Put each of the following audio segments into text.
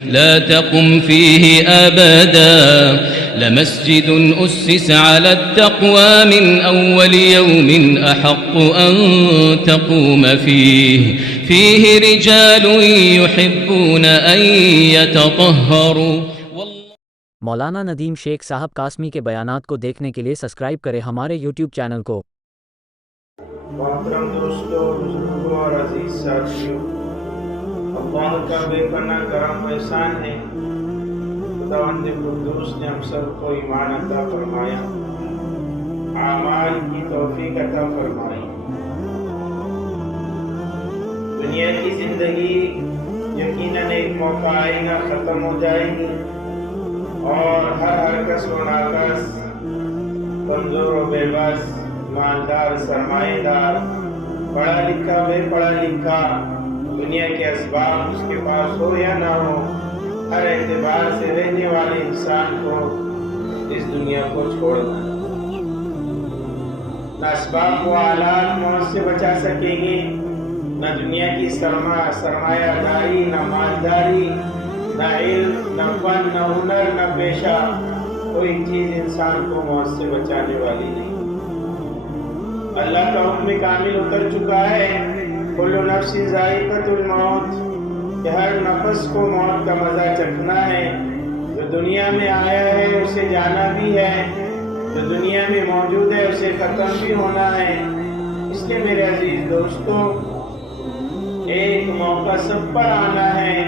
لا تقم فيه أبدا لمسجد أسس على التقوى من أول يوم أحق أن تقوم فيه رجال يحبون أن يتطهروا. مولانا ندیم شیخ صاحب قاسمی کے بیانات کو دیکھنے کے لیے سبسکرائب کریں ہمارے یوٹیوب چینل کو. محترم دوستو، بزرگوں اور عزیز ساتھیوں، اللہ کا بے پناہ کرم و احسان ہے. خداوند قدوس نے ہم سب کو ایمان عطا فرمایا، اعمال کی توفیق عطا فرمائی. دنیا کی زندگی یقیناً ایک موقع آئے گا، ختم ہو جائے گی، اور ہر کس و ناکس، کمزور و بے بس، مالدار سرمایہ دار، پڑھا لکھا بے پڑھا لکھا، دنیا کے اسباب اس کے پاس ہو یا نہ ہو، ہر اعتبار سے رہنے والے انسان کو اس دنیا کو چھوڑنا. نہ اسباب و آلات موت سے بچا سکیں گے، نہ دنیا کی سرمایہ داری، نہ مالداری، نہ علم، نہ فن، نہ ہنر، نہ پیشہ، کوئی چیز انسان کو موت سے بچانے والی نہیں. اللہ کا حکم کامل اتر چکا ہے، کل نفس ذائقۃ الموت، کہ ہر نفس کو موت کا مزہ چکھنا ہے. جو دنیا میں آیا ہے اسے جانا بھی ہے، جو دنیا میں موجود ہے اسے ختم بھی ہونا ہے. اس لیے میرے عزیز دوستو، ایک موقع سب پر آنا ہے،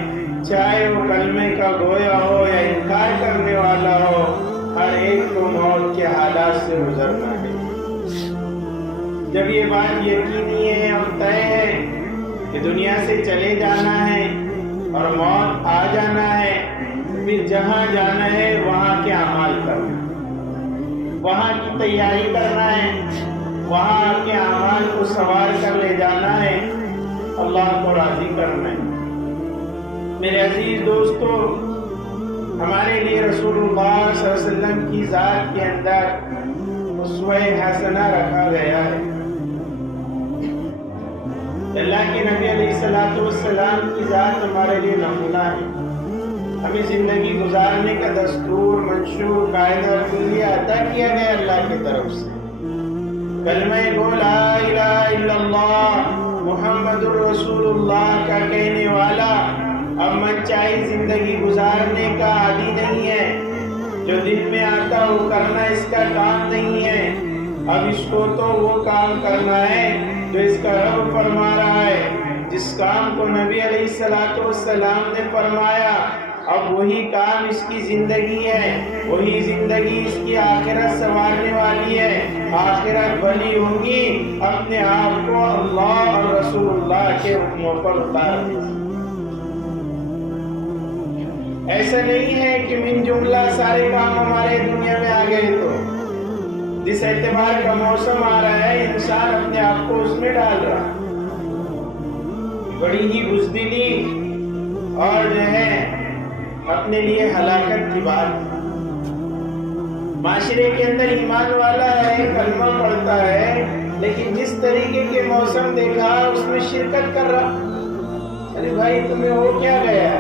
چاہے وہ کلمے کا گویا ہو یا انکار کرنے والا ہو، ہر ایک کو موت کے حالات سے گزرنا ہے. جب یہ بات یقینی ہے اور طے ہے کہ دنیا سے چلے جانا ہے اور موت آ جانا ہے، پھر جہاں جانا ہے وہاں کے اعمال کرنا، وہاں کی تیاری کرنا ہے، وہاں کے اعمال کو سوار کر لے جانا ہے، اللہ کو راضی کرنا ہے. میرے عزیز دوستو، ہمارے لیے رسول اللہ صلی اللہ علیہ وسلم کی ذات کے اندر اسوہ حسنہ رکھا گیا ہے. اللہ کے نبی علیہ السلام کی ذات ہمارے لیے نمونہ ہے. ہمیں زندگی گزارنے کا دستور، منشور، قاعدہ اور کلیہ عطا کیا گیا اللہ کی طرف سے. کلمہ گو لا الہ الا اللہ محمد الرسول اللہ کا کہنے والا اب من چاہی زندگی گزارنے کا عادی نہیں ہے. جو دل میں آتا وہ کرنا اس کا کام نہیں ہے. اب اس کو تو وہ کام کرنا ہے جو اس کا رب فرما رہا ہے. جس کام کو نبی علیہ السلام نے فرمایا، اب وہی کام اس کی زندگی ہے، وہی زندگی اس کی آخرت سنوارنے والی ہے. آخرت بھلی ہوگی اپنے آپ کو اللہ اور رسول اللہ کے حکموں پر اتار دے. ایسا نہیں ہے کہ من جملہ سارے کام ہمارے دنیا میں آ گئے تو جس اعتبار کا موسم آ رہا ہے انسان اپنے آپ کو اس میں ڈال رہا ہے. بڑی ہی بزدلی اور جو ہے اپنے لیے ہلاکت کی بات. معاشرے کے اندر ایمان والا ہے، کلمہ پڑھتا ہے، لیکن جس طریقے کے موسم دیکھا اس میں شرکت کر رہا. ارے بھائی تمہیں ہو کیا گیا؟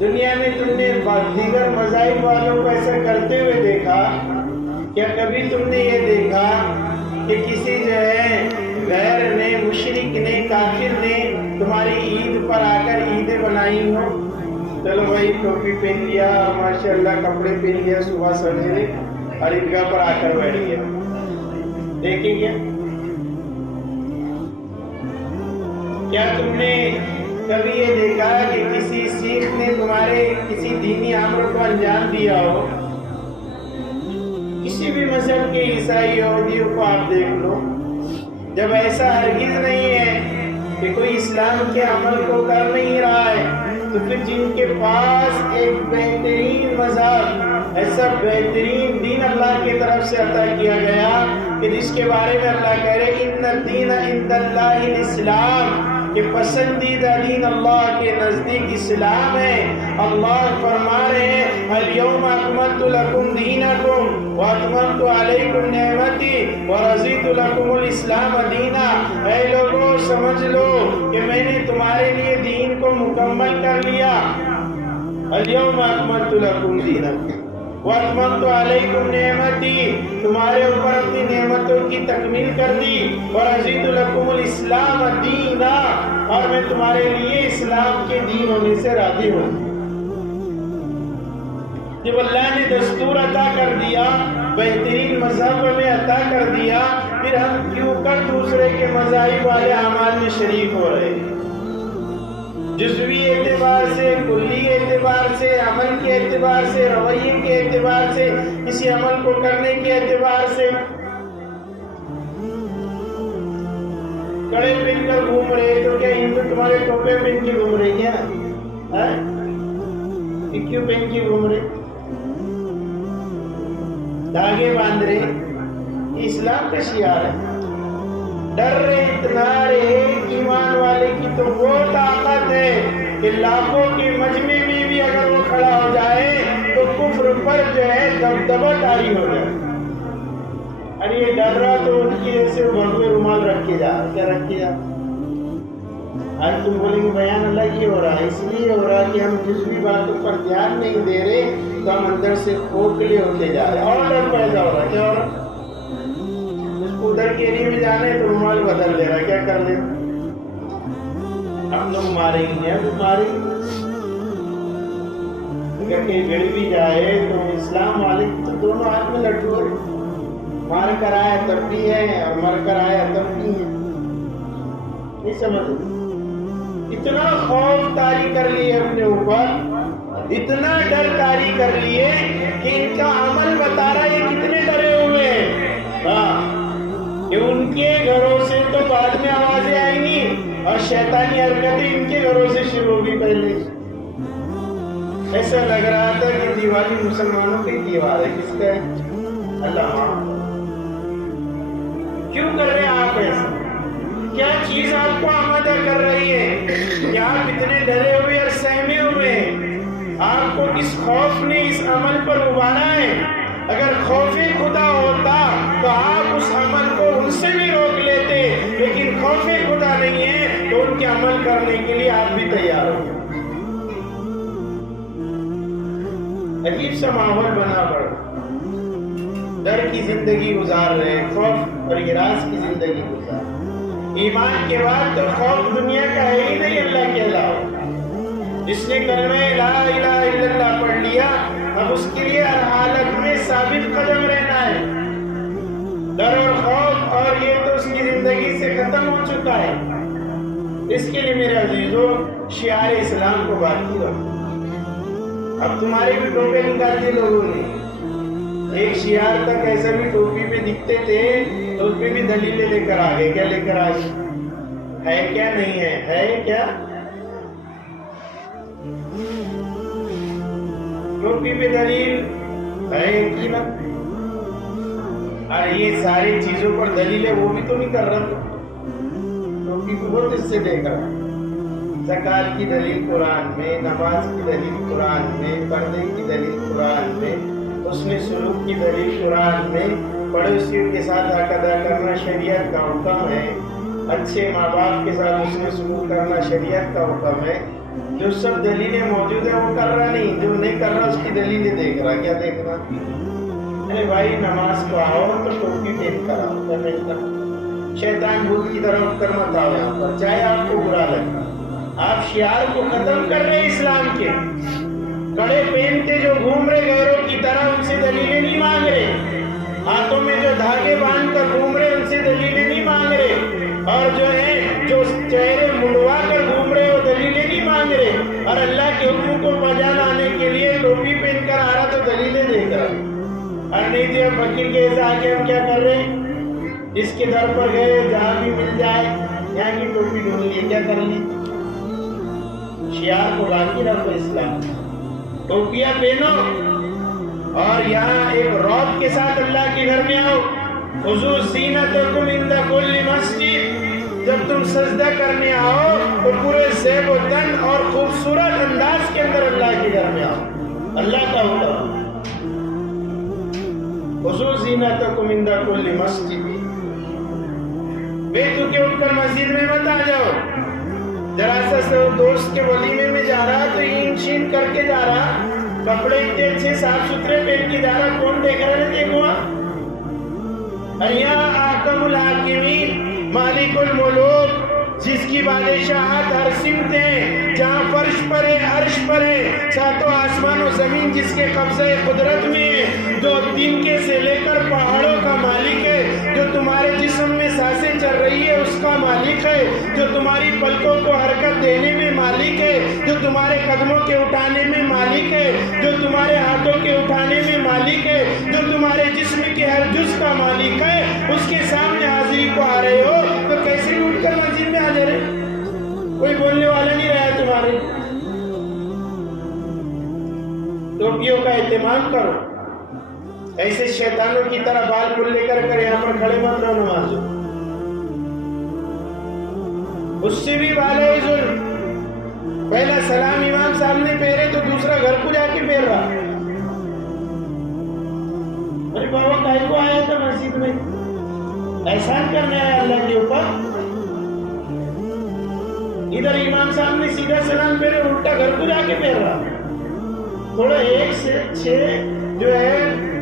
دنیا میں تم نے دیگر مذاہب والوں کو ایسا کرتے ہوئے دیکھا؟ کیا کبھی تم نے یہ دیکھا کہ کسی جو ہے غیر نے، مشرک نے، کافر نے تمہاری عید پر آ کر عیدیں بنائی ہو؟ چلو بھائی ٹوپی پہن لیا، ماشاءاللہ کپڑے پہن لیا صبح سویرے اور عیدگاہ پر آ کر بیٹھ گیا. دیکھیں کیا تم نے کبھی یہ دیکھا کہ کسی سکھ نے تمہارے کسی دینی امر کو انجام دیا ہو؟ کسی بھی مذہب کے عیسائی یہودیوں کو آپ دیکھ لو، جب ایسا ہرگز نہیں ہے کہ کوئی اسلام کے عمل کو کر نہیں رہا ہے، تو پھر جن کے پاس ایک بہترین مذہب، ایسا بہترین دین اللہ کی طرف سے عطا کیا گیا کہ جس کے بارے میں اللہ کہہ رہے ان الدین عند اللہ الاسلام، کہ پسندیدہ دین اللہ کے نزدیک اسلام ہے. اللہ فرما رہے ہیں الیوم اکملت لکم دینکم واتممت علیکم نعمتی ورضیت لکم الاسلام دینا. اے لوگوں سمجھ لو کہ میں نے تمہارے لیے دین کو مکمل کر لیا، अल-यौम अकमलतु लकुम दीनकुम व अतममतु अलैकुम निअमती, तुम्हारे ऊपर अपनी नेमतों की तकमील कर दी, और रज़ीतु लकुमुल इस्लाम दीना, और मैं तुम्हारे लिए इस्लाम के दीन होने से राजी हूँ। जब अल्लाह ने दस्तूर अता कर दिया, बेहतरीन मजहब में अता कर दिया, फिर हम क्यों कर दूसरे के मज़ाहिब वाले अमाल में शरीक हो रहे हैं? जुज़वी एतबार से, कुल्ली एतबार से, अमल के एतबार से, रवैये के एतबार से, किसी अमल को करने के एतबार से कड़े पहनकर घूम रहे, तो क्या हिंदू तुम्हारे टोपे पहन के घूम रहे क्या? क्यों पहन के घूम रहे? धागे बांध रहे, इस्लाम का शियार है। डर रहे इतना रहे, ईमान वाले की तो वो ताकत है कि लाखों के मजमे में भी अगर वो खड़ा हो जाए तो कुफ्र पर जो है दबदबा तारी हो जाए। अरे ये डर रहा तो उनकी ऐसे भगवे रुमाल रख के जा, क्या रख के जा? आज तुम बोलेंगे बयान अलग ही हो रहा है, इसलिए हो रहा है कि हम जिस भी बातों पर ध्यान नहीं दे रहे तो हम अंदर से खोखले होते जा रहे, और डर पैदा हो रहा है। क्या हो रहा? उधर के एरिया में जाना है तो रुमाल बदल ले रहा, क्या कर ले? हम लोग मारेंगे, हम मारेंगे। अगर कहीं गिर भी जाए तो इस्लाम वाले तो दोनों हाथ में लड्डू है, मार कर आया तब भी है और मर कर आया तब भी है। नहीं समझ? इतना खौफ तारी कर लिए अपने ऊपर, इतना डर तारी कर लिए कि इनका अमल बता रहा है ये कितने डरे हुए हैं। हाँ, कि उनके घरों से तो बाद में आवाजें आएंगी और शैतानी हरकतें इनके घरों से शुरू होगी पहले। ऐसा लग रहा था कि दिवाली मुसलमानों की त्योहार है, किसका है? अल्लाह। क्यों कर रहे हैं आप ऐसा? क्या चीज आपको आमादा कर रही है कि आप इतने डरे हुए और सहमे हुए हैं? आपको किस खौफ ने इस अमल पर उबारा है? अगर खौफे खुदा होता तो आप उस अमल को उनसे भी रोक लेते, लेकिन खौफे खुदा नहीं है तो उनके अमल करने के लिए आप भी तैयार हो। अजीब सा माहौल बना पड़ा, डर की जिंदगी गुजार रहे, खौफ और हिरास की जिंदगी गुजार। ईमान के बाद तो खौफ दुनिया का है ही नहीं अल्लाह के अलावा। जिसने कलमे ला इलाहा इल्लल्लाह पढ़ लिया, अब उसके लिए हर हालत में साबित कदम रहना है। डर और खौफ और ये तो उसकी जिंदगी से खत्म हो चुका है। इसके लिए मेरे अजीजों, शियार इस्लाम को बाकी रखो। अब तुम्हारे भी टोपे निकाल दिए लोगों ने। एक शियार तक ऐसा भी टोपी में दिखते थे तो उसमें भी दलीलें लेकर आ गए। क्या लेकर आ गए? है क्या? नहीं है? है क्या? टोपी पे दलील है कि ना? अरे ये सारी चीजों पर दलील है, वो भी तो नहीं कर रहा। टोपी को बहुत इससे देख रहा। ज़कात की दलील कुरान में, नमाज की दलील कुरान में, पर्दे की दलील कुरान में, उसने सुलूक की दलील कुरान में, पड़ोसियों के साथ हक अदा करना शरीयत का हुक्म है, अच्छे माँ बाप के साथ उसने सुलूक करना शरीयत का हुक्म है। जो सब दलीलें मौजूद है वो कर रहा नहीं, जो नहीं कर रहा उसकी दलीलें देख रहा। क्या देखना? अरे भाई नमाज को आओ तो टोपी पहन कर आओ, क्या पहन कर? शैतान भूत की तरफ कर मत आओ यहाँ पर, चाहे आपको बुरा लगे। आप शियार को खत्म कर रहे इस्लाम के। कड़े पहनते जो घूम रहे गैरों की तरह, उनसे दलीलें नहीं मांग रहे। हाथों में जो धागे बांध कर घूम रहे, उनसे दलीलें नहीं मांग रहे। और जो है जो चेहरे मुड़वा कर घूम रहे, वो दलीलें नहीं मांग रहे। और अल्लाह के हुक्म को बजा लाने के लिए टोपी पहनकर आ रहा तो दलीलें देकर। और नहीं तो फकीर के ऐसे आके हम क्या कर रहे? जिसके दर पर गए, जहाँ भी मिल जाए यहाँ की टोपी ढूंढ ली, क्या कर ली? शियार को बाकी रखो इस्लाम, टोपियां पहनो और यहाँ एक रौब के साथ अल्लाह के घर में आओ। हुजू ज़ीनतकुम इंद कुल्ली मस्जिद, जब तुम सजदा करने आओ तो पूरे ज़ेब व तन और खूबसूरत अंदाज के अंदर अल्लाह के घर में आओ। अल्लाह का हुक्म, हुजू ज़ीनतकुम इंद कुल्ली मस्जिद। बेतु के उठकर मस्जिद में मत आ जाओ। जरा सा दोस्त के वलीमे में जा रहा तो ईन शीन करके जा रहा, कपड़े इतने अच्छे साफ सुथरे पहन के जा रहा, कौन देख रहा है? देखो यहाँ आकमुल हाकिमीन मालिकुल मुलूक, जिसकी बादशाहत हर सिमत है, जहाँ फर्श पर है, अर्श पर है, सातों आसमान और जमीन जिसके कब्जे कुदरत में है, जो तिनके से लेकर पहाड़ों का मालिक है, जो तुम्हारे जिस्म में सांसें चल रही है उसका मालिक है, जो तुम्हारी पलकों को हरकत देने में मालिक है, जो तुम्हारे कदमों के उठाने में मालिक है, जो तुम्हारे हाथों के उठाने में मालिक है, जो तुम्हारे जिस्म के हर जुज़ का मालिक है, उसके सामने हाजिरी को आ रहे हो तो कैसे उठ कर मस्जिद में हाजिर है? कोई बोलने वाला नहीं रहा तुम्हारे। टोपियों का एहतमाम करो, ऐसे शैतानों की तरह बाल खुले कर यहाँ पर खड़े मत रहो नमाज़ो। उससे भी वाले जुल्म, पहला सलाम इमाम साहब ने पहरे तो दूसरा घर को जाके पहन रहा। अरे बाबा काहे को आया था मस्जिद में? एहसान करने आया अल्लाह के ऊपर। इधर इमाम साहब ने सीधा सलाम पहरे, उल्टा घर को जाके पहन रहा। थोड़ा 1 से 6 जो है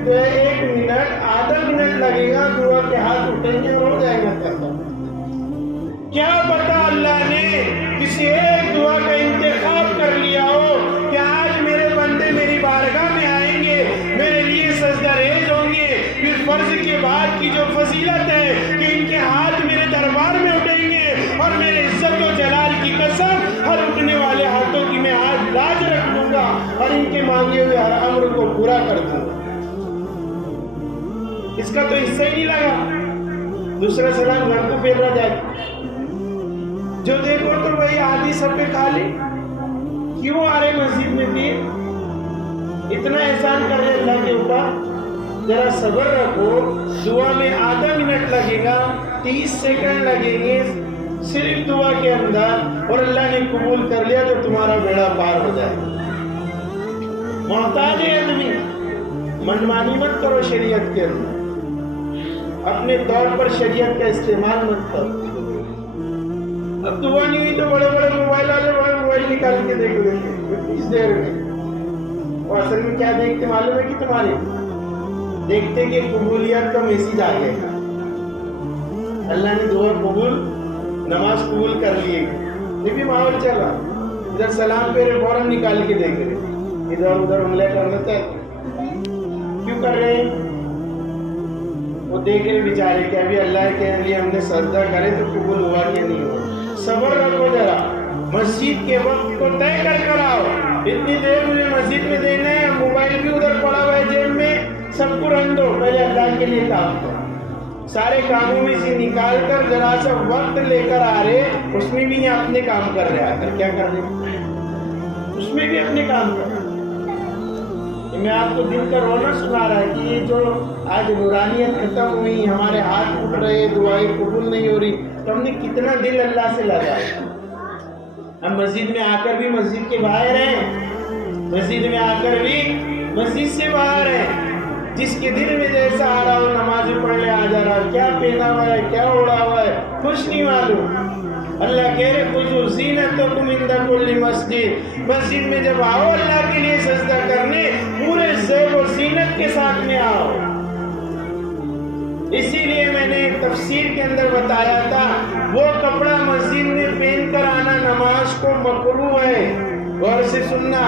1 मिनट आधा मिनट लगेगा, दुआ के हाथ उठेंगे और हो जाएगा करता। क्या पता अल्लाह ने किसी एक दुआ का इंतखाब कर लिया हो कि आज मेरे बंदे मेरी बारगाह में आएंगे, मेरे लिए सजदा रेज़ होंगे, फिर फर्ज के बाद की जो फजीलत है कि इनके हाथ मेरे दरबार में उठेंगे और मेरे इज्जत और जलाल की कसम हर उठने वाले हाथों की मैं आज लाज रख दूंगा और इनके मांगे हुए हर अम्र को पूरा कर दूंगा। इसका तो हिस्सा ही नहीं लगा। दूसरा सलाम घर को फेर रहा जाए, जो देखो तो वही आधी सब पे खाली। क्यों आ रहे मस्जिद में? फिर इतना एहसान कर रहे अल्लाह के ऊपर, जरा सब्र रखो। दुआ में आधा मिनट लगेगा, 30 सेकंड लगेंगे सिर्फ दुआ के अंदर, और अल्लाह ने कबूल कर लिया तो तुम्हारा बेड़ा पार हो जाएगा। मोहताज है आदमी, मनमानी मत करो शरीयत के अंदर, अपने तौर पर शरीयत का इस्तेमाल मत करो। अब दुआ नहीं हुई तो बड़े बड़े मोबाइल वाले बड़े मोबाइल निकाल के देख लेंगे इस देर में। और असल में क्या देखते मालूम है कि तुम्हारे देखते कि कबूलियत का मैसेज आ गया, अल्लाह ने दुआ कबूल, नमाज कबूल कर लिए। ये भी माहौल चला, इधर सलाम पेरे फौरन निकाल के देख रहे, इधर उधर उंगलियां कर लेते हैं। क्यों कर रहे हैं? वो देख रहे बेचारे कि अभी अल्लाह के लिए हमने सजदा करे तो कबूल हुआ कि नहीं हुआ। सब्र रखो जरा, मस्जिद के वक्त को तय कर आओ। इतनी देर मुझे मस्जिद में देना है, मोबाइल भी उधर पड़ा हुआ है जेब में, सबको रख दो, पहले अल्लाह के लिए काम करो। सारे कामों में से निकाल कर जरा सा वक्त लेकर आ रहे, उसमें भी अपने काम कर रहे, आकर क्या कर रहे, उसमें भी अपने काम कर रहे। मैं आपको दिल का रोना सुना रहा है कि ये जो आज नूरानियत खत्म हुई, हमारे हाथ उठ रहे, दुआएं कबूल नहीं हो रही, तो हमने कितना दिल अल्लाह से लगाया। हम मस्जिद में आकर भी मस्जिद के बाहर हैं, मस्जिद में आकर भी मस्जिद से बाहर हैं। जिसके दिल में जैसा आ रहा हो नमाज पढ़ने आ जा रहा है, क्या पहना हुआ है, क्या ओढ़ा हुआ है, कुछ नहीं मालूम। अल्लाह कह रहे कुछ ज़ीनतकुम इंदा कुल्ली मस्जिद, मस्जिद में जब आओ अल्लाह के लिए सजदा करने, पूरे ज़ेब और ज़ीनत के साथ में आओ। इसीलिए मैंने तफसीर के अंदर बताया था, वो कपड़ा मस्जिद में पहन कर आना नमाज को मकरूह है। गौर से सुनना,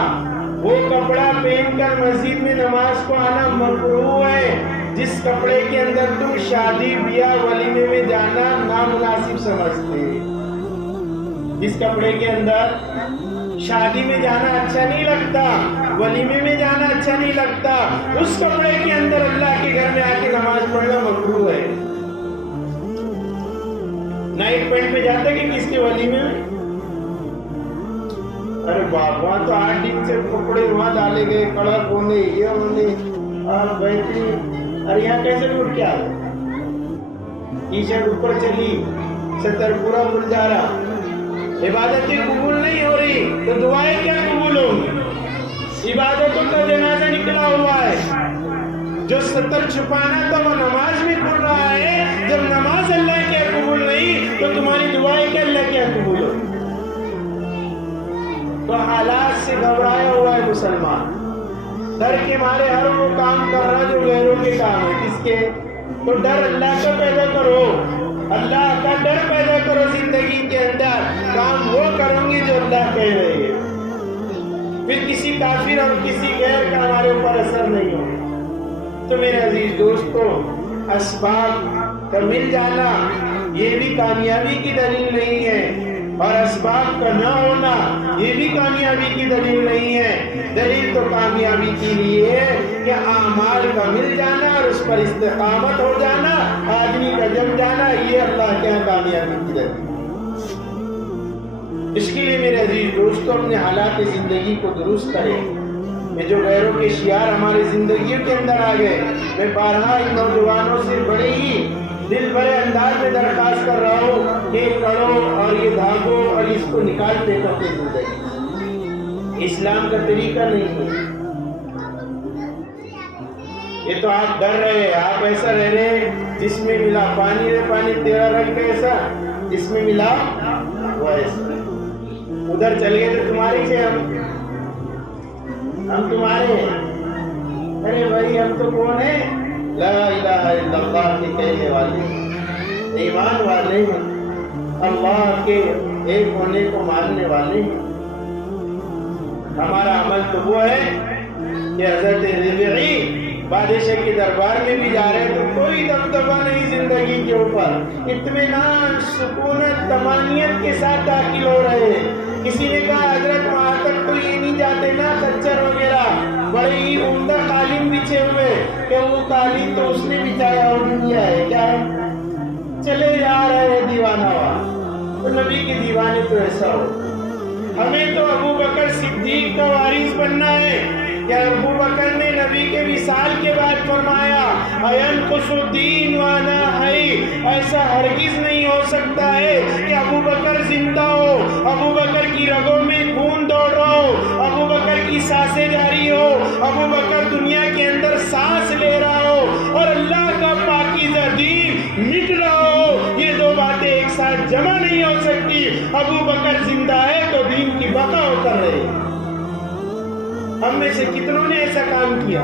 वो कपड़ा पहनकर मस्जिद में नमाज को आना मकरूह है जिस कपड़े के अंदर तुम शादी ब्याह वलीमे में जाना नामुनासिब समझते। जिस कपड़े के अंदर शादी में जाना अच्छा नहीं लगता, वलीमे में जाना अच्छा नहीं लगता, उस कपड़े के अंदर अल्लाह के घर में आके नमाज पढ़ना मकरूह है। नाइट पैंट में जाते कि किसके वलीमे में? अरे बाबा तो 8 दिन से कपड़े वहां डाले गए, कड़क होने, ये होने, और बेहतरीन। अरे यहाँ कैसे उठ के आ गए? टी शर्ट ऊपर चली, सतर पूरा खुल जा रहा, इबादतें कबूल नहीं हो रही तो दुआएं क्या कबूल होंगी? इबादतों का जनाजा निकला हुआ है। जो सतर छुपाना था वो नमाज में खुल रहा है। जब नमाज अल्लाह क्या कबूल नहीं तो तुम्हारी दुआएं क्या अल्लाह क्या कबूल हो? तो हालात से घबराया हुआ है मुसलमान, ڈر کے مارے ہر وہ کام کر رہا جو غیروں کے کام ہے. کس کے؟ تو ڈر اللہ کا پیدا کرو، اللہ کا ڈر پیدا کرو زندگی کے اندر. کام وہ کروں گے جو اللہ کہہ رہے ہیں، پھر کسی کافر اور کسی غیر کا ہمارے اوپر اثر نہیں ہو. تو میرے عزیز دوستو، اسباب کا مل جانا یہ بھی کامیابی کی دلیل نہیں ہے، اور اسباب کا نہ ہونا یہ بھی کامیابی کی دلیل نہیں ہے. دلیل تو کامیابی کے لیے ہے کہ اعمال کا مل جانا اور اس پر استقامت ہو جانا، آدمی کا جم جانا، یہ اللہ کے یہاں کامیابی کی دلیل. اس کے لیے میرے عزیز دوستو اپنے حالات زندگی کو درست کریں. یہ جو غیروں کے شعار ہماری زندگیوں کے اندر آ گئے، میں بارہا ان نوجوانوں سے بڑے ہی دل بڑے انداز میں درخواست کر رہا ہوں کہ کڑو اور یہ دھاگوں اور اس کو نکالتے کرتے زندگی اسلام کا طریقہ نہیں ہے. یہ تو آپ ڈر رہے، آپ ایسا رہ رہے جس میں ملا پانی ہے پانی، تیرا رنگ کیسا جس میں ملا وہ ایسا. ادھر چل گئے تو تمہاری سے ہم تمہارے ہیں. ارے بھائی ہم تو کون ہیں؟ لا الہ الا اللہ کے کہنے والے، ایمان والے ہیں، اللہ کے ایک ہونے کو ماننے والے ہیں. ہمارا عمل تو وہ ہے کہ حضرت ربیعی بادشاہ کے دربار میں بھی جا رہے تو کوئی دبدبہ نہیں زندگی کے اوپر، اطمینان سکونت طمانینت کے ساتھ داخل ہو رہے ہیں. کسی نے کہا حضرت وہاں تک تو یہ نہیں جاتے نا خچر وغیرہ، بڑے ہی عمدہ قالین بچھے ہوئے، کہ وہ قالین تو اس نے بچھایا اور دیا ہے کیا ہے، چلے جا رہے ہیں دیوانہ وہاں. تو نبی کے دیوانے تو ایسا ہو. ہمیں تو ابو بکر صدیق کا وارث بننا ہے کہ ابو بکر نے نبی کے وصال کے بعد فرمایا اَيَنْقُصُ الدِّينُ وَأَنَا حَيٌّ. ایسا ہرگز نہیں ہو سکتا ہے کہ ابو بکر زندہ ہو، ابو بکر کی رگوں میں خون دوڑ رہا ہو، ابو بکر کی سانسیں جاری ہو، ابو بکر دنیا کے اندر سانس لے رہا ہو اور اللہ کا پاکیزہ دین مٹ رہا ہو. یہ دو باتیں ایک ساتھ جمع نہیں ہو سکتی. ابو بکر زندہ ہے تو دین کی بقا کر رہے. ہم میں سے کتنوں نے ایسا کام کیا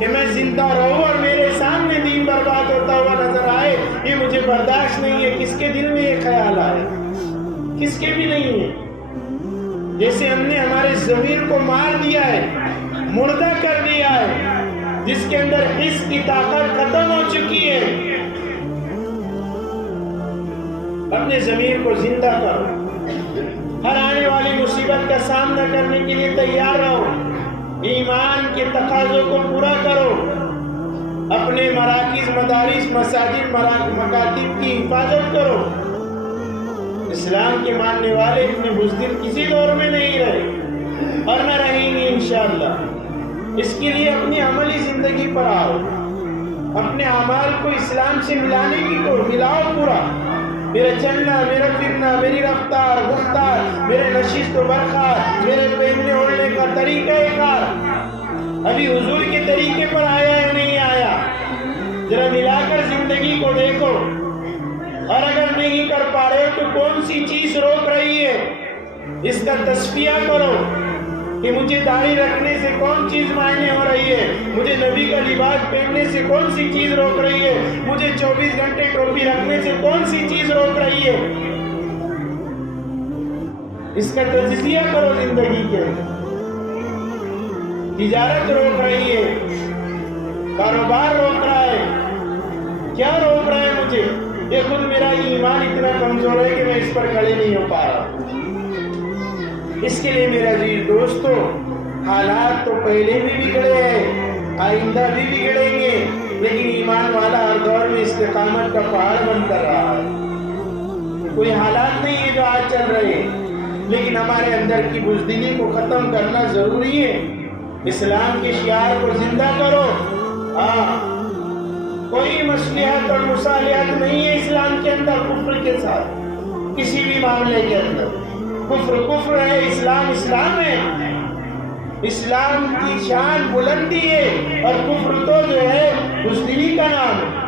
کہ میں زندہ رہوں اور میرے سامنے دین برباد ہوتا ہوا نظر آئے؟ یہ مجھے برداشت نہیں ہے. کس کے دل میں یہ خیال آئے؟ کس کے بھی نہیں ہے. جیسے ہم نے ہمارے ضمیر کو مار دیا ہے، مردہ کر دیا ہے، جس کے اندر حس کی طاقت ختم ہو چکی ہے. اپنے ضمیر کو زندہ کرو، ہر آنے والی مصیبت کا سامنا کرنے کے لیے تیار رہو، ایمان کے تقاضوں کو پورا کرو، اپنے مراکز مدارس مساجد مکاتب کی حفاظت کرو. اسلام کے ماننے والے اتنے بزدل کسی دور میں نہیں رہے اور نہ رہیں گے انشاءاللہ. اس کے لیے اپنی عملی زندگی پر آؤ، اپنے اعمال کو اسلام سے ملانے کی کو ملاؤ پورا. میرا چلنا، میرا پھرنا، میری رفتار گفتار، میرے نشست و برخاست، میرے پہننے اوڑھنے کا طریقہ کار ابھی حضور کے طریقے پر آیا ہے نہیں آیا؟ ذرا ملا کر زندگی کو دیکھو. اور اگر نہیں کر پا رہے تو کون سی چیز روک رہی ہے اس کا تصفیہ کرو کہ مجھے داڑھی رکھنے سے کون چیز معنی ہو رہی ہے، مجھے نبی کا لباس پہننے سے کون سی چیز روک رہی ہے، مجھے 24 گھنٹے ٹوپی رکھنے سے کون سی چیز روک رہی ہے. اس کا تجزیہ کرو. زندگی کے تجارت روک رہی ہے، کاروبار روک رہا ہے، کیا روک رہا ہے مجھے؟ یہ خود میرا ایمان اتنا کمزور ہے کہ میں اس پر کھڑے نہیں ہو پا رہا. اس کے لیے میرے عزیز دوستو، حالات تو پہلے بھی بگڑے ہیں، آئندہ بھی بگڑیں گے، لیکن ایمان والا ہر دور میں استقامت کا پہاڑ بن کر رہا ہے. کوئی حالات نہیں ہے جو آج چل رہے ہیں، لیکن ہمارے اندر کی بزدلی کو ختم کرنا ضروری ہے. اسلام کے شعار کو زندہ کرو. کوئی مصلحت اور مصالحت نہیں ہے اسلام کے اندر کفر کے ساتھ. کسی بھی معاملے کے اندر کفر ہے، اسلام ہے. اسلام کی شان بلندی ہے اور کفر تو جو ہے بزدلی کا نام ہے.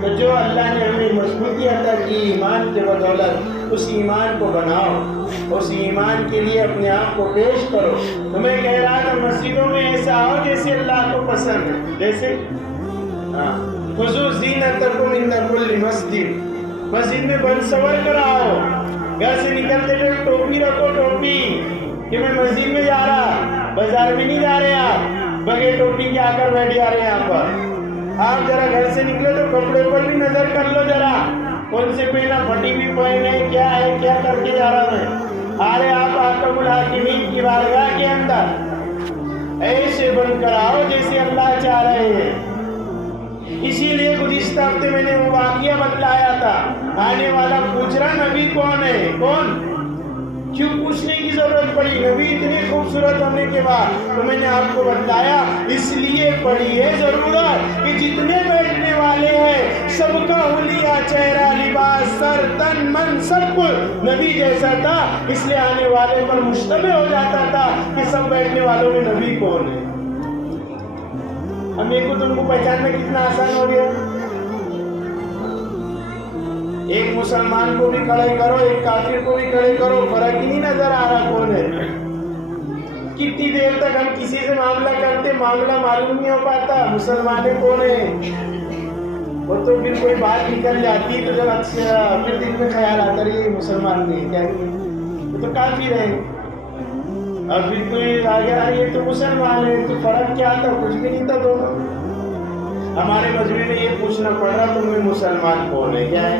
تو جو اللہ نے ہمیں مضبوطی عطا کی ایمان کے بدولت، اس ایمان کو بناؤ، اس ایمان کے لیے اپنے آپ کو پیش کرو. تو میں کہہ رہا تھا مسجد मस्जिदों में ऐसा आओ जैसे अल्लाह को पसंद है, जैसे खुजू ज़ीनतकुम इंद कुल्ली मस्जिद, मस्जिद में बन सवर कर आओ। घर से निकलते हुए टोपी रखो, टोपी कि मैं मस्जिद में जा रहा, बाजार में नहीं जा रहे आप बगैर टोपी के आकर बैठ जा रहे हैं यहाँ पर। आप जरा घर से निकले तो कपड़े पर भी नजर कर लो जरा, कौन से पहना, फटी भी पहने, क्या है, क्या करके जा रहा मैं। अरे आप आकमुल हाकिमीन की बारगाह के अंदर ऐसे बनकर आओ जैसे अल्लाह चाह रहे हैं। इसीलिए गुज़िश्ता हफ्ते मैंने वो वाक़िया बतलाया था, आने वाला पूछ रहा नबी कौन है, कौन, क्यों पूछने की जरूरत पड़ी, नबी इतने खूबसूरत होने के बाद। तो मैंने आपको बताया इसलिए पड़ी है जरूरत कि जितने बैठने वाले हैं सबका हुलिया, चेहरा, लिबास, सर, तन, मन सब कुछ नबी जैसा था, इसलिए आने वाले पर मुश्तबे हो जाता था कि सब बैठने वालों में नबी कौन है। अब मेरे को तुमको पहचानना कितना आसान हो गया। एक मुसलमान को भी खड़े करो, एक काफिर को भी खड़े करो, फर्क ही नहीं नजर आ रहा कौन है। कितनी देर तक हम किसी से मामला करते, मामला मालूम नहीं हो पाता मुसलमान कौन है। वो तो फिर कोई बात निकल जाती तो जब अच्छा फिर दिल में ख्याल आता ये मुसलमान नहीं क्या, वो तो काफिर है। अब फिर कोई आ गया ये तो मुसलमान है, तो फर्क क्या था, कुछ भी नहीं था दोनों। हमारे मजहब में ये पूछना पड़ रहा तुम्हें मुसलमान कौन है, क्या है,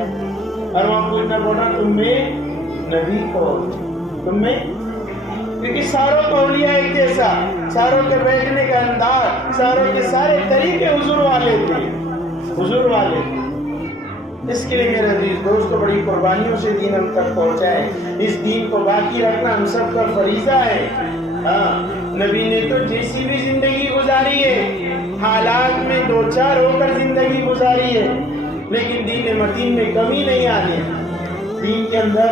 और वहाँ पूछना पड़ रहा तुम्हें नबी कौन, तुम्हें, क्योंकि सारों को औलिया एक जैसा, सारों के बैठने का अंदाज, सारों के सारे तरीके हुजूर वाले थे, हुजूर वाले थे। इसके लिए मेरे अजीज दोस्तों बड़ी कुर्बानियों से दीन हम तक पहुँचाए। इस दीन को बाकी रखना हम सब का फरीजा है। हाँ, नबी ने तो जैसी भी जिंदगी गुजारी है, हालात में दो चार होकर जिंदगी गुजारी है, लेकिन दीन मतीन में कमी नहीं आने, दीन के अंदर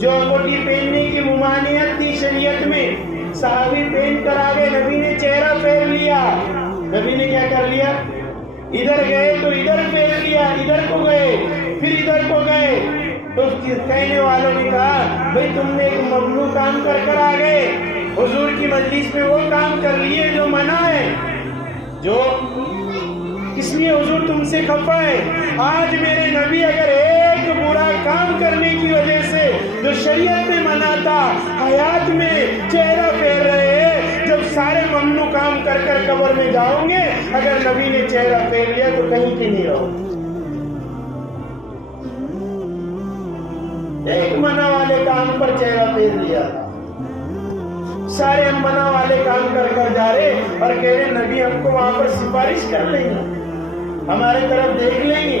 जो अंगूठी पहनने की मुमानियत थी शरीयत में, साहबी पहन कर आ गए, नबी ने चेहरा फेर लिया। नबी ने क्या कर लिया, इधर गए तो इधर फेर लिया, इधर को गए फिर इधर को गए। तो कहने वालों ने कहा भाई तुमने एक ममनू काम कर आ गए, हुजूर की मजलिस में वो काम कर लिए जो मना है, जो इसलिए हुजूर तुमसे खफा है। आज मेरे नबी अगर एक बुरा काम करने की वजह से जो शरीयत में मना था, हयात में चेहरा फेर रहे हैं, जब सारे ममनू काम कर कब्र में जाओगे, अगर नबी ने चेहरा फेर लिया तो कहीं की नहीं रहो। एक मना वाले काम पर चेहरा फेर लिया, सारे हम मना वाले काम कर जा रहे और कह रहे नबी हमको वहां पर सिफारिश कर लेंगे, हमारे तरफ देख लेंगे,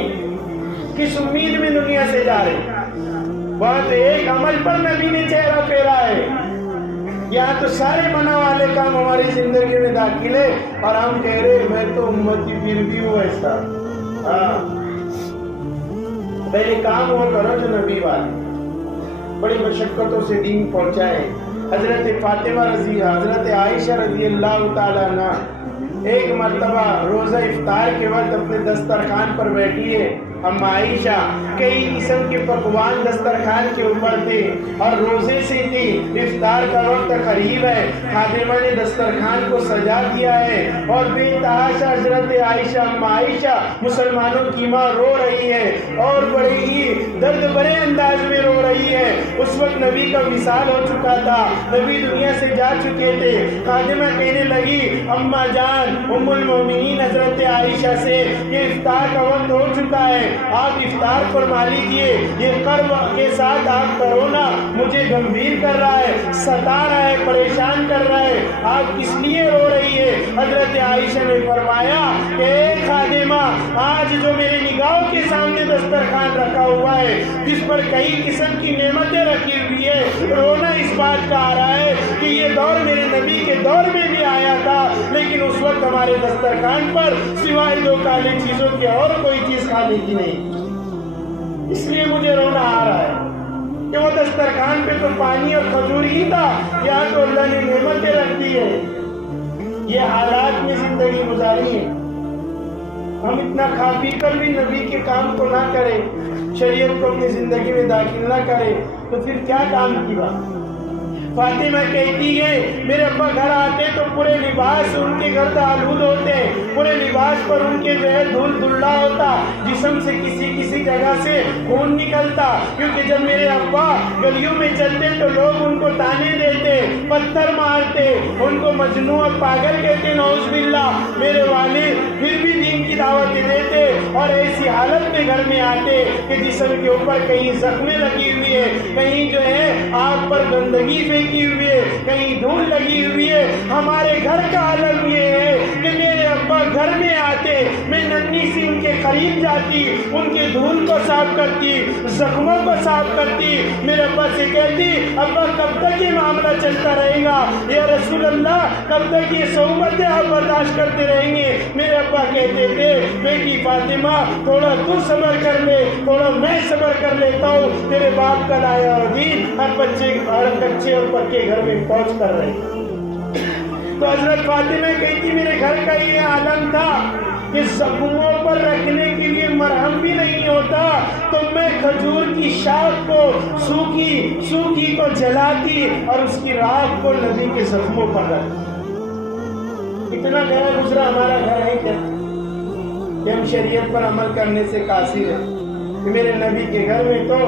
किस उम्मीद में दुनिया से जा रहे। बात एक अमल पर नबी ने चेहरा फेरा है। यहाँ तो सारे मना वाले काम हमारी जिंदगी में दाखिल है और हम कह रहे मैं तो उम्मती फिर भी हूँ ऐसा। हाँ, पहले काम वो करो जो नबी वाले, बड़ी मशक्कतों से दीन पहुंचाए। हजरत फातिमा रजी, हजरत आयशा रजी अल्लाह ताला अन्हा एक मर्तबा रोजा इफ्तार के वक्त अपने दस्तरखान पर बैठी है। अम्मा आयशा कई किस्म के पकवान दस्तरखान के ऊपर थे और रोजे से थी, इफ्तार का वक्त करीब है, खादिमा ने दस्तरखान को सजा दिया है और बेतहाशा हजरत आयशा, अम्मा आयशा मुसलमानों की माँ रो रही है और बड़े ही दर्द भरे अंदाज में रो रही है। उस वक्त नबी का विसाल हो चुका था, नबी दुनिया से जा चुके थे। खादिमा कहने लगी अम्मा जान उम्मुल मोमिनीन हजरत आयशा से कि इफ्तार का वक्त हो चुका है, आप इफ्तार फरमा लीजिए, ये कर्ब के साथ आप करो ना, मुझे गंभीर कर रहा है, सता रहा है, परेशान कर रहा है, आप किस लिए रो रही है। हजरत आयशा ने फरमाया कि खादिमा आज जो मेरे निगाहों के सामने दस्तरखान रखा हुआ है, जिस पर कई किस्म की नेमतें रखी हुई है, रोना इस बात का आ रहा है कि ये दौर मेरे नबी के दौर में भी आया था, लेकिन उस वक्त हमारे दस्तरखान पर सिवाय दो काली चीजों के और कोई चीज खाने की नहीं, इसलिए मुझे रोना आ रहा है कि वो दस्तरखान पे तो पानी और खजूर ही था, यहाँ तो अल्लाह ने नेमतें रख दी है। ये हालात में जिंदगी गुजारी है, हम इतना खा पी कर भी नबी के काम को ना करें, शरीयत को अपनी जिंदगी में दाखिल ना करें, तो फिर क्या काम की बात। فاطمہ کہتی ہے میرے ابا گھر آتے تو پورے لباس ان کے گرد آلود ہوتے، پورے لباس پر ان کے جو ہے دھول دھلا ہوتا، جسم سے کسی جگہ سے خون نکلتا، کیونکہ جب میرے ابا گلیوں میں چلتے تو لوگ ان کو تانے دیتے، پتھر مارتے، ان کو مجنون اور پاگل کہتے، نعوذ باللہ۔ میرے والد پھر بھی دین کی دعوت دیتے اور ایسی حالت میں گھر میں آتے کہ جسم کے اوپر کہیں زخمیں لگی ہوئی ہے، کہیں جو ہے آگ پر گندگی پھینکی ہوئی ہے، کہیں دھول لگی ہوئی ہے۔ ہمارے گھر کا عالم یہ ہے کہ میرے ابا گھر میں آتے، میں ننھی سی ان کے قریب جاتی، ان کے دھول کو صاف کرتی، زخموں کو صاف کرتی، میرے ابا سے کہتی ابا کب تک یہ معاملہ چلتا رہے گا یا رسول اللہ، کب تک یہ صحبتیں آپ برداشت کرتے رہیں گے؟ میرے ابا کہتے تھے بیٹی فاطمہ تھوڑا تو صبر کر لے، تھوڑا میں صبر کر لیتا ہوں، تیرے باپ کا لایا اور دین ہر بچے اور کچے اور پکے گھر میں پہنچ کر رہے۔ تو حضرت فاطمہ کہتی میرے گھر کا یہ عالم تھا کہ زخموں پر رکھنے کے لیے مرہم بھی نہیں ہوتا، تو میں کھجور کی شاخ کو سوکھی کو جلاتی اور اس کی راکھ کو نبی کے زخموں پر رکھتی۔ اتنا گہرا گزرا ہمارا گھر ہے کیا کہ ہم شریعت پر عمل کرنے سے قاصر ہیں؟ کہ میرے نبی کے گھر میں تو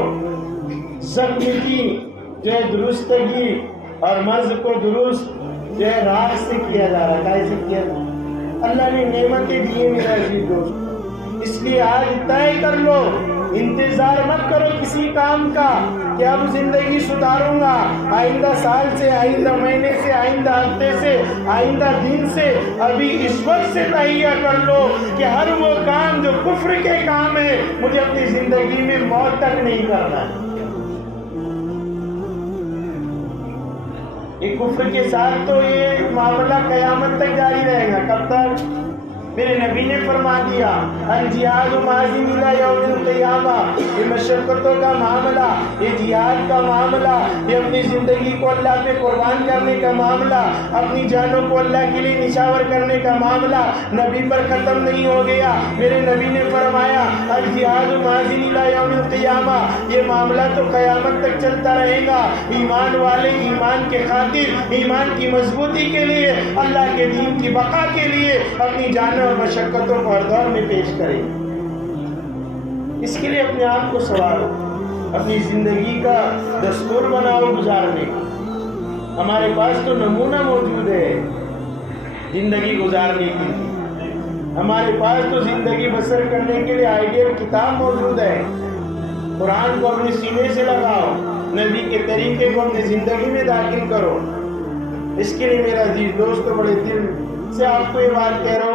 زخم کی جو ہے درستگی اور مرض کو درست جو ہے راہ سے کیا جا رہا ہے، کیسے کیا جا رہا ہے؟ اللہ نے نعمتیں دی ہیں میرا عزیز دوست، اس لیے آج طے کر لو، انتظار مت کرو کسی کام کا کہ اب زندگی سدھاروں گا، آئندہ سال سے، آئندہ مہینے سے، آئندہ ہفتے سے، آئندہ دن سے، ابھی اس وقت سے تہیہ کر لو کہ ہر وہ کام جو کفر کے کام ہے مجھے اپنی زندگی میں موت تک نہیں کرنا ہے۔ یہ کفر کے ساتھ تو یہ معاملہ قیامت تک جاری رہے گا۔ کب تک؟ میرے نبی نے فرما دیا الجہاد ماضی الی یوم القیامہ، یہ مشقتوں کا معاملہ، یہ جہاد کا معاملہ، یہ اپنی زندگی کو اللہ پہ قربان کرنے کا معاملہ، اپنی جانوں کو اللہ کے لیے نچھاور کرنے کا معاملہ نبی پر ختم نہیں ہو گیا۔ میرے نبی نے فرمایا الجہاد ماضی الی یوم القیامہ، یہ معاملہ تو قیامت تک چلتا رہے گا۔ ایمان والے ایمان کے خاطر، ایمان کی مضبوطی کے لیے، اللہ کے دین کی بقا کے لیے اپنی جانوں اور مشقتوں کو ہر دور میں پیش کریں۔ اس کے لیے اپنے آپ کو سنوارو، اپنی زندگی کا دستور بناؤ گزارنے کا۔ ہمارے پاس تو نمونہ موجود ہے زندگی گزارنے کی، ہمارے پاس تو زندگی بسر کرنے کے لیے آئیڈیل کتاب موجود ہے۔ قرآن کو اپنے سینے سے لگاؤ، نبی کے طریقے کو اپنی زندگی میں داخل کرو۔ اس کے لیے میرا عزیز دوست بڑے دل سے آپ کو یہ بات کہہ رہا ہوں